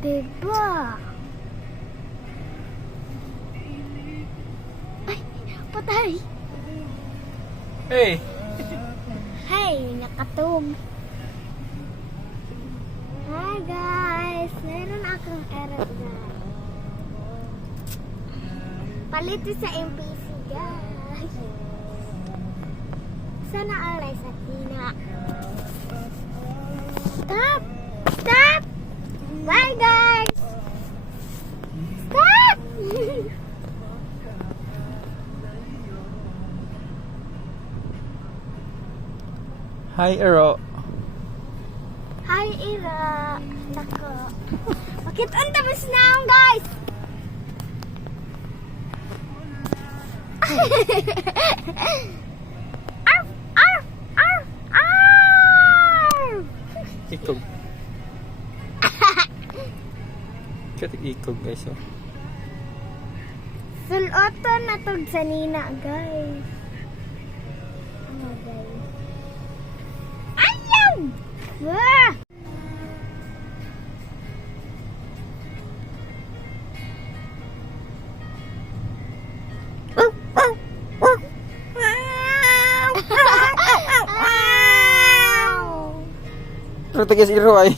Diba? Ay, patay. Hey! Hey, nakatog. Hi guys, meron akong error guys. Palit sa MPC guys. Sana alay sa Tina. Stop! Stop! Bye guys! Stop! Hi, Ero. Hi Ira! Nako. Bakit ang tamis na ako guys? Arf! Arf! Arf! Arf! Ikog. Ikog guys, oh. Suloton na tog sa Nina, guys. Ano, guys? Ayaw! Wah! Pero tagas Ero ay.